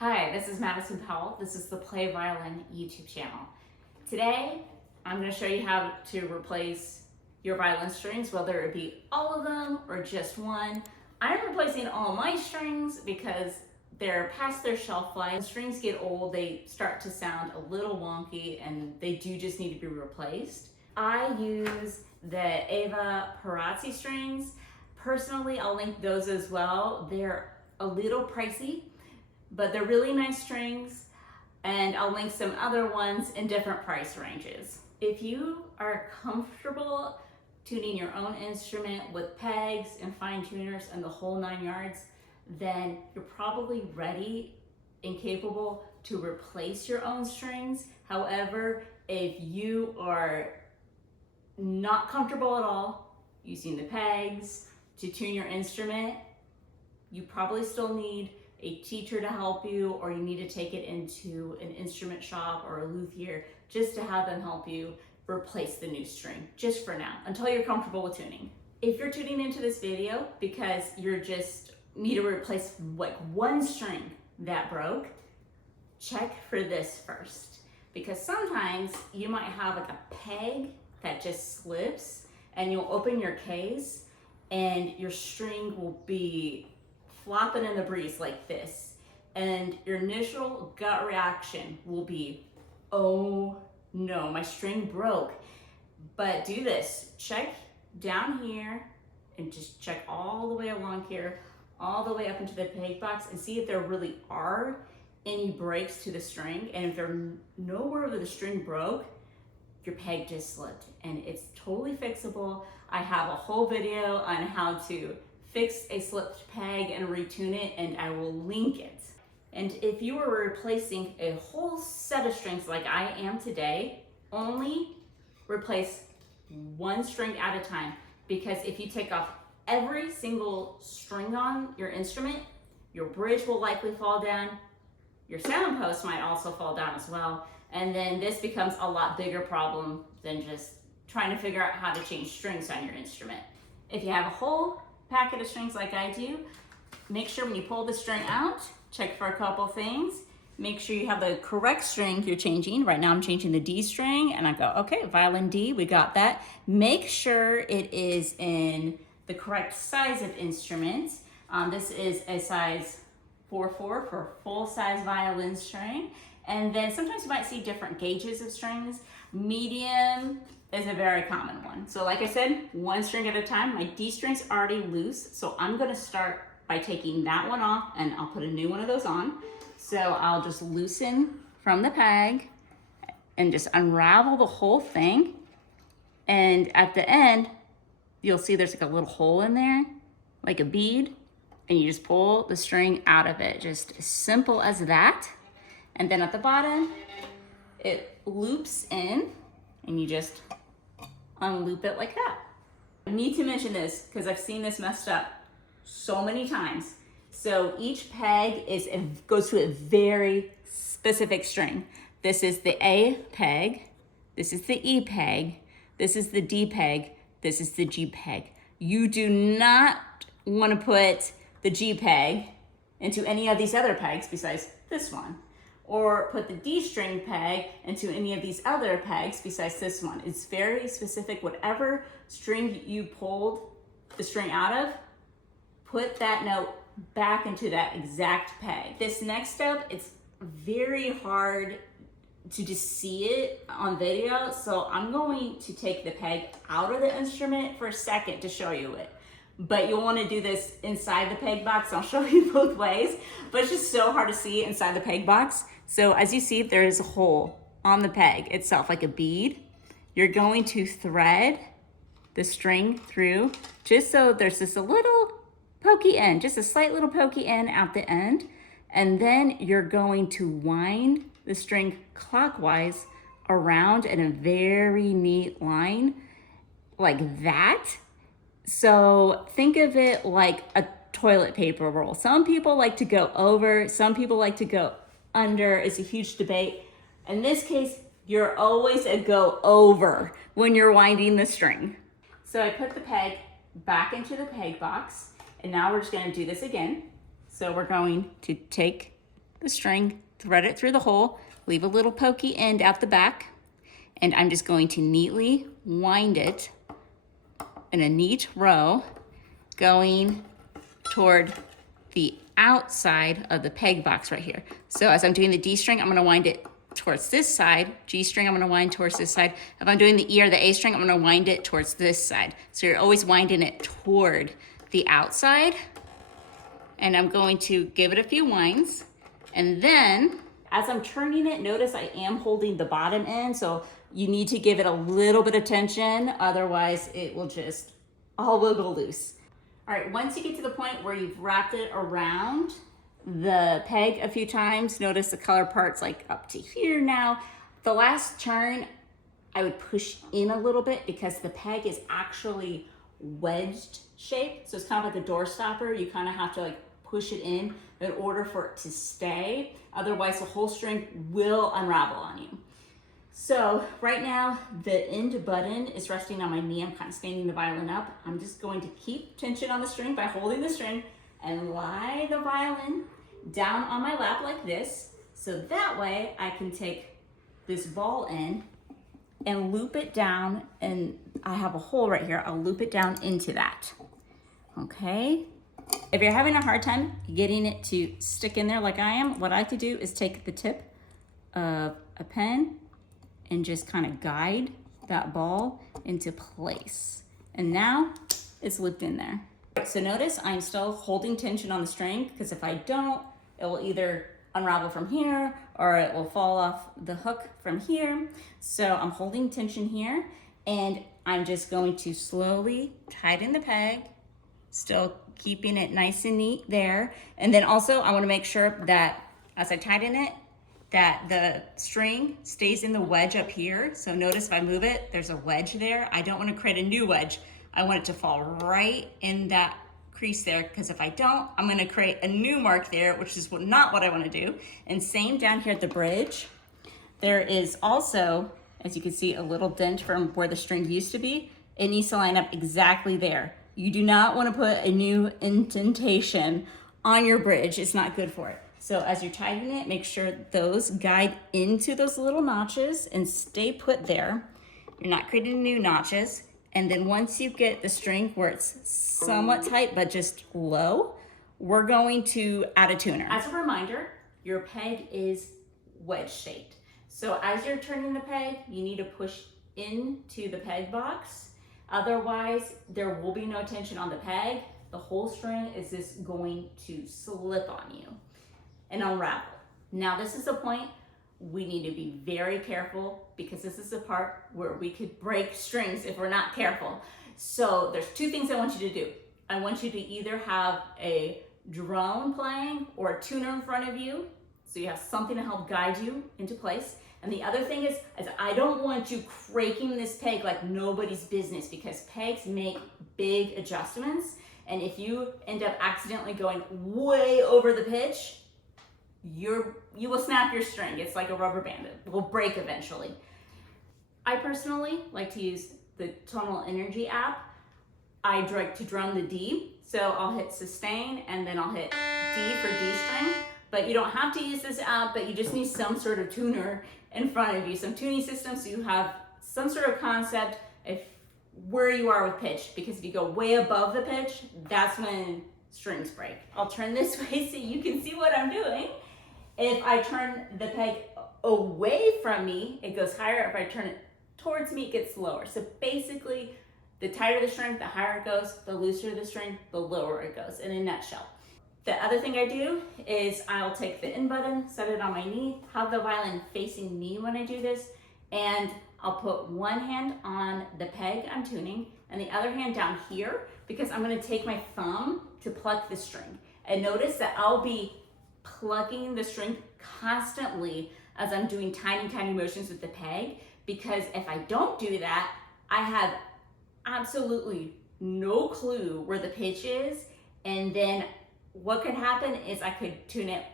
Hi, this is Madison Powell. This is the Play Violin YouTube channel. Today, I'm going to show you how to replace your violin strings, whether it be all of them or just one. I'm replacing all my strings because they're past their shelf life. When strings get old, they start to sound a little wonky and they do just need to be replaced. I use the Ava Perazzi strings. Personally, I'll link those as well. They're a little pricey, but they're really nice strings, and I'll link some other ones in different price ranges. If you are comfortable tuning your own instrument with pegs and fine tuners and the whole 9 yards, then you're probably ready and capable to replace your own strings. However, if you are not comfortable at all using the pegs to tune your instrument, you probably still need a teacher to help you, or you need to take it into an instrument shop or a luthier just to have them help you replace the new string, just for now, until you're comfortable with tuning. If you're tuning into this video because you're just need to replace like one string that broke, check for this first, because sometimes you might have like a peg that just slips and you'll open your case and your string will be flopping in the breeze like this, and your initial gut reaction will be, oh no, my string broke. But do this, check down here and just check all the way along here, all the way up into the peg box, and see if there really are any breaks to the string. And if there nowhere where the string broke, your peg just slipped, and it's totally fixable. I have a whole video on how to fix a slipped peg and retune it, and I will link it. And if you were replacing a whole set of strings like I am today, only replace one string at a time, because if you take off every single string on your instrument, your bridge will likely fall down, your sound post might also fall down as well, and then this becomes a lot bigger problem than just trying to figure out how to change strings on your instrument. If you have a whole packet of strings like I do, make sure when you pull the string out, check for a couple things. Make sure you have the correct string you're changing. Right now I'm changing the D string, and I go, okay, violin D, we got that. Make sure it is in the correct size of instrument. This is a size 4/4 for full size violin string. And then sometimes you might see different gauges of strings. Medium is a very common one. So like I said, one string at a time. My D string's already loose, so I'm gonna start by taking that one off, and I'll put a new one of those on. So I'll just loosen from the peg and just unravel the whole thing. And at the end, you'll see there's like a little hole in there, like a bead, and you just pull the string out of it, just as simple as that. And then at the bottom, it loops in, and you just unloop it like that. I need to mention this because I've seen this messed up so many times. So each peg goes to a very specific string. This is the A peg, this is the E peg, this is the D peg, this is the G peg. You do not want to put the G peg into any of these other pegs besides this one, or put the D string peg into any of these other pegs besides this one. It's very specific. Whatever string you pulled the string out of, put that note back into that exact peg. This next step, it's very hard to just see it on video, so I'm going to take the peg out of the instrument for a second to show you it. But you'll want to do this inside the peg box. I'll show you both ways, but it's just so hard to see inside the peg box. So as you see, there is a hole on the peg itself, like a bead. You're going to thread the string through, just so there's just a little pokey end, just a slight little pokey end at the end. And then you're going to wind the string clockwise around in a very neat line, like that. So think of it like a toilet paper roll. Some people like to go over, some people like to go under. It's a huge debate. In this case, you're always a go over when you're winding the string. So I put the peg back into the peg box, and now we're just gonna do this again. So we're going to take the string, thread it through the hole, leave a little pokey end at the back, and I'm just going to neatly wind it in a neat row going toward the outside of the peg box right here. So as I'm doing the D string, I'm gonna wind it towards this side. G string, I'm gonna wind towards this side. If I'm doing the E or the A string, I'm gonna wind it towards this side. So you're always winding it toward the outside. And I'm going to give it a few winds. And then, as I'm turning it, notice I am holding the bottom end, so you need to give it a little bit of tension, otherwise it will just all wiggle loose. All right, once you get to the point where you've wrapped it around the peg a few times, notice the color part's like up to here now. The last turn, I would push in a little bit because the peg is actually wedged shaped. So it's kind of like a door stopper. You kind of have to like push it in order for it to stay. Otherwise the whole string will unravel on you. So right now the end button is resting on my knee. I'm kind of standing the violin up. I'm just going to keep tension on the string by holding the string and lie the violin down on my lap like this. So that way I can take this ball end and loop it down, and I have a hole right here. I'll loop it down into that. Okay. If you're having a hard time getting it to stick in there like I am, what I could do is take the tip of a pen and just kind of guide that ball into place. And now it's looped in there. So notice I'm still holding tension on the string, because if I don't, it will either unravel from here or it will fall off the hook from here. So I'm holding tension here, and I'm just going to slowly tighten the peg, still keeping it nice and neat there. And then also I want to make sure that as I tighten it, that the string stays in the wedge up here. So notice if I move it, there's a wedge there. I don't want to create a new wedge. I want it to fall right in that crease there, because if I don't, I'm going to create a new mark there, which is not what I want to do. And same down here at the bridge. There is also, as you can see, a little dent from where the string used to be. It needs to line up exactly there. You do not want to put a new indentation on your bridge. It's not good for it. So as you're tightening it, make sure those guide into those little notches and stay put there. You're not creating new notches. And then once you get the string where it's somewhat tight but just low, we're going to add a tuner. As a reminder, your peg is wedge shaped. So as you're turning the peg, you need to push into the peg box. Otherwise, there will be no tension on the peg. The whole string is just going to slip on you and unravel. Now this is the point we need to be very careful, because this is the part where we could break strings if we're not careful. So there's two things I want you to do. I want you to either have a drone playing or a tuner in front of you, so you have something to help guide you into place. And the other thing is I don't want you cranking this peg like nobody's business, because pegs make big adjustments. And if you end up accidentally going way over the pitch, you will snap your string. It's like a rubber band. It will break eventually. I personally like to use the Tonal Energy app. I like to drum the D. So I'll hit sustain and then I'll hit D for D string. But you don't have to use this app, but you just need some sort of tuner in front of you, some tuning system, so you have some sort of concept of where you are with pitch. Because if you go way above the pitch, that's when strings break. I'll turn this way so you can see what I'm doing. If I turn the peg away from me, it goes higher. If I turn it towards me, it gets lower. So basically, the tighter the string, the higher it goes. The looser the string, the lower it goes, in a nutshell. The other thing I do is I'll take the in button, set it on my knee, have the violin facing me when I do this, and I'll put one hand on the peg I'm tuning and the other hand down here, because I'm going to take my thumb to pluck the string. And notice that I'll be plucking the string constantly as I'm doing tiny, tiny motions with the peg, because if I don't do that, I have absolutely no clue where the pitch is, and then what could happen is I could tune it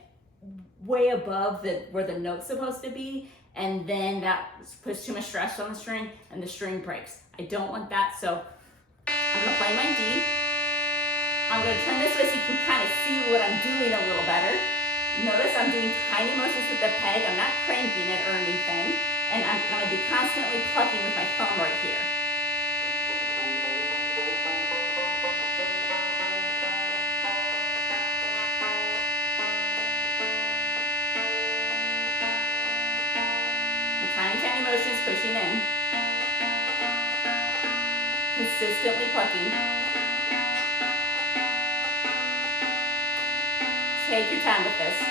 way above where the note's supposed to be, and then that puts too much stress on the string and the string breaks. I don't want that, so I'm gonna play my D. I'm gonna turn this way so you can kind of see what I'm doing a little better. Notice I'm doing tiny motions with the peg. I'm not cranking it or anything. And I'm going to be constantly plucking with my thumb right here. And tiny, tiny motions pushing in. Consistently plucking. Take your time with this.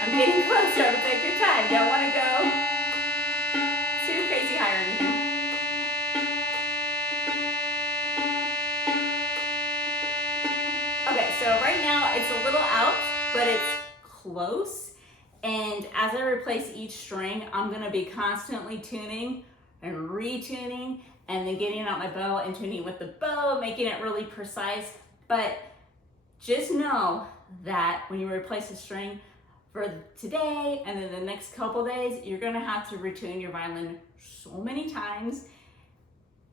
I'm getting closer, but take your time. Don't want to go too crazy high or anything. Okay, so right now it's a little out, but it's close. And as I replace each string, I'm gonna be constantly tuning and retuning and then getting out my bow and tuning with the bow, making it really precise. But just know that when you replace a string for today and then the next couple days, you're gonna have to retune your violin so many times.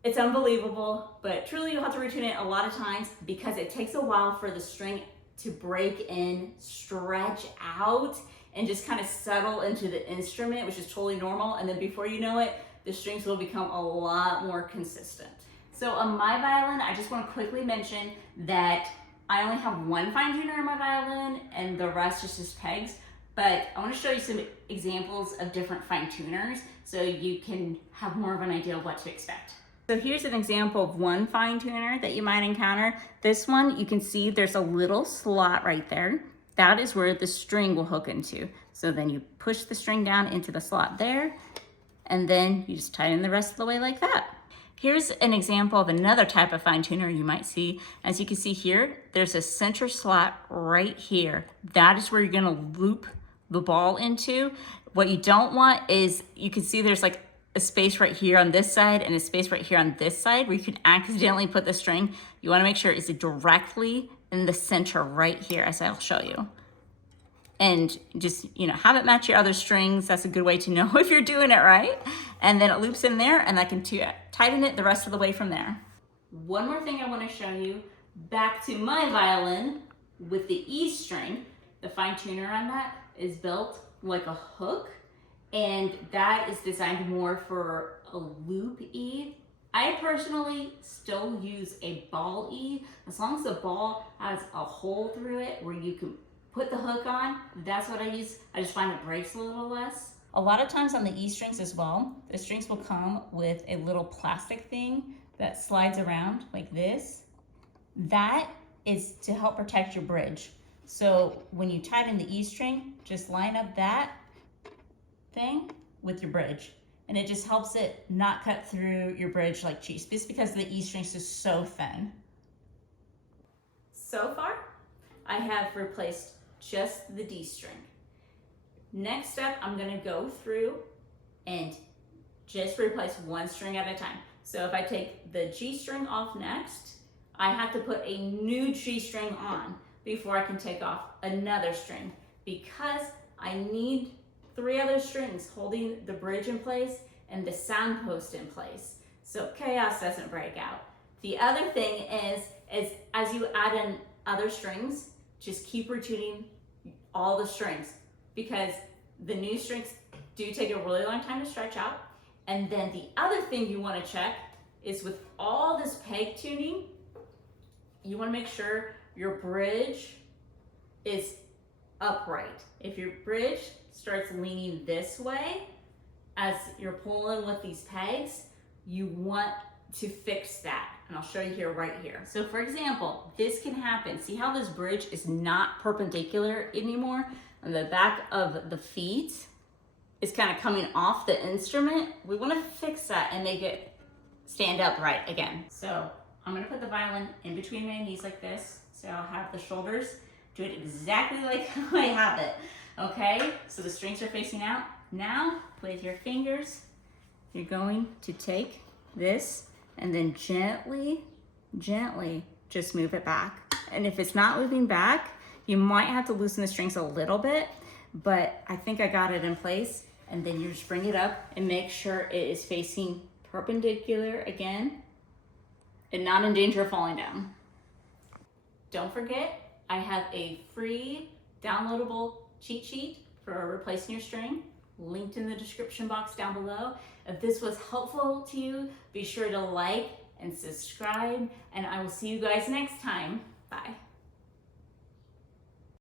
It's unbelievable, but truly you'll have to retune it a lot of times because it takes a while for the string to break in, stretch out, and just kind of settle into the instrument, which is totally normal. And then before you know it, the strings will become a lot more consistent. So on my violin, I just want to quickly mention that I only have one fine tuner on my violin and the rest is just pegs. But I want to show you some examples of different fine tuners so you can have more of an idea of what to expect. So here's an example of one fine tuner that you might encounter. This one, you can see there's a little slot right there. That is where the string will hook into. So then you push the string down into the slot there, and then you just tighten the rest of the way like that. Here's an example of another type of fine tuner you might see. As you can see here, there's a center slot right here. That is where you're gonna loop the ball into. What you don't want is, you can see there's like a space right here on this side and a space right here on this side where you could accidentally put the string. You wanna make sure it's directly in the center right here, as I'll show you. And just, have it match your other strings. That's a good way to know if you're doing it right. And then it loops in there and I can tighten it the rest of the way from there. One more thing I wanna show you, back to my violin with the E string, the fine tuner on that is built like a hook, and that is designed more for a loop E. I personally still use a ball E. As long as the ball has a hole through it where you can put the hook on, that's what I use. I just find it breaks a little less. A lot of times on the E strings as well, the strings will come with a little plastic thing that slides around like this. That is to help protect your bridge. So when you tighten the E string, just line up that thing with your bridge. And it just helps it not cut through your bridge like cheese. This is because the E strings is so thin. So far, I have replaced just the D string. Next step, I'm gonna go through and just replace one string at a time. So if I take the G string off next, I have to put a new G string on before I can take off another string, because I need 3 other strings holding the bridge in place and the sound post in place so chaos doesn't break out. The other thing is as you add in other strings, just keep retuning all the strings, because the new strings do take a really long time to stretch out. And then the other thing you want to check is, with all this peg tuning, you want to make sure your bridge is upright. If your bridge starts leaning this way as you're pulling with these pegs, you want to fix that. And I'll show you here, right here. So for example, this can happen. See how this bridge is not perpendicular anymore? And the back of the feet is kind of coming off the instrument. We want to fix that and make it stand upright again. So I'm gonna put the violin in between my knees like this. So I'll have the shoulders do it exactly like how I have it. Okay, so the strings are facing out. Now, with your fingers, you're going to take this and then gently, gently just move it back. And if it's not moving back, you might have to loosen the strings a little bit, but I think I got it in place. and then you just bring it up and make sure it is facing perpendicular again and not in danger of falling down. Don't forget, I have a free downloadable cheat sheet for replacing your string, linked in the description box down below. If this was helpful to you, be sure to like and subscribe, and I will see you guys next time. Bye.